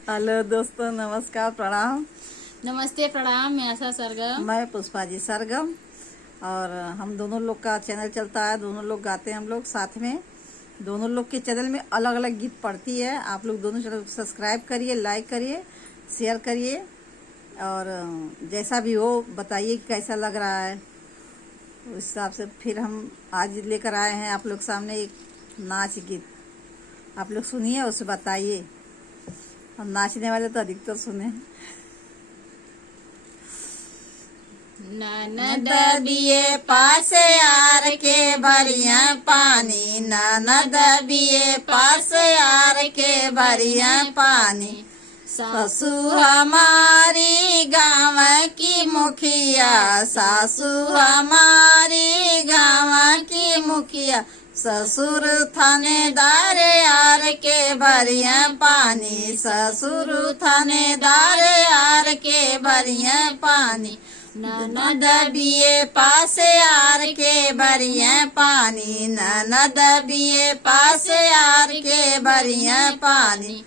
Hello दोस्तों, नमस्कार, प्रणाम। नमस्ते, प्रणाम। मैं आशा सरगम। मैं पुष्पा जी सरगम। और हम दोनों लोग का चैनल चलता है, दोनों लोग गाते हैं हम लोग साथ में। दोनों लोग के चैनल में अलग अलग गीत पड़ती है। आप लोग दोनों चैनल सब्सक्राइब करिए, लाइक करिए, शेयर करिए, और जैसा भी हो बताइए कि कैसा लग रहा है। उस हिसाब से फिर हम आज लेकर आए हैं आप लोग सामने एक नाच गीत। आप लोग सुनिए, उसे बताइए। हम नाचने वाले तो अधिकतर सुने। ननद बिये पास यार के भरिया पानी, ननद बिये पास यार के भरिया पानी। सासू हमारी गाँव की मुखिया, सासू हमारी गाँव की मुखिया, ससुर थानेदार यार के भरिया पानी, ससुर थानेदार यार के भरिया पानी। ननद बिये पास यार के भरिया पानी, ननद बिये पास यार के भरिया पानी।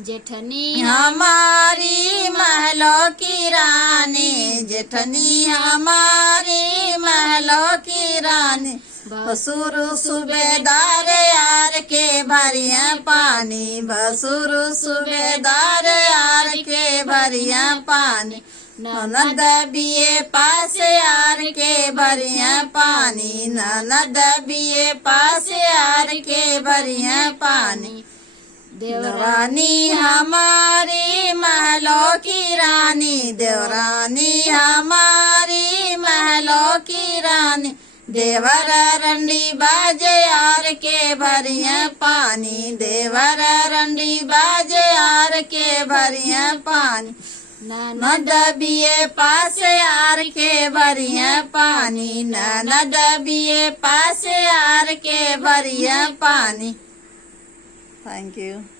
जेठनी हमारी महलों की रानी, जेठनी हमारी महलों की रानी, भसुर सूबेदार यार के भरिया पानी, भसुर सूबेदार यार के भरिया पानी। ननद बिये पास यार के भरिया पानी, ननद बिये पास यार के भरिया पानी। देवरानी हमारी महलों की रानी, देवरानी हमारी महलों की रानी, देवर रंडी बाजे यार के भरिया पानी, देवर रंडी बाजे यार के भरिया पानी। ननद बिये पास यार के भरिया पानी, ननद बिये पास यार के भरिया पानी। Thank you.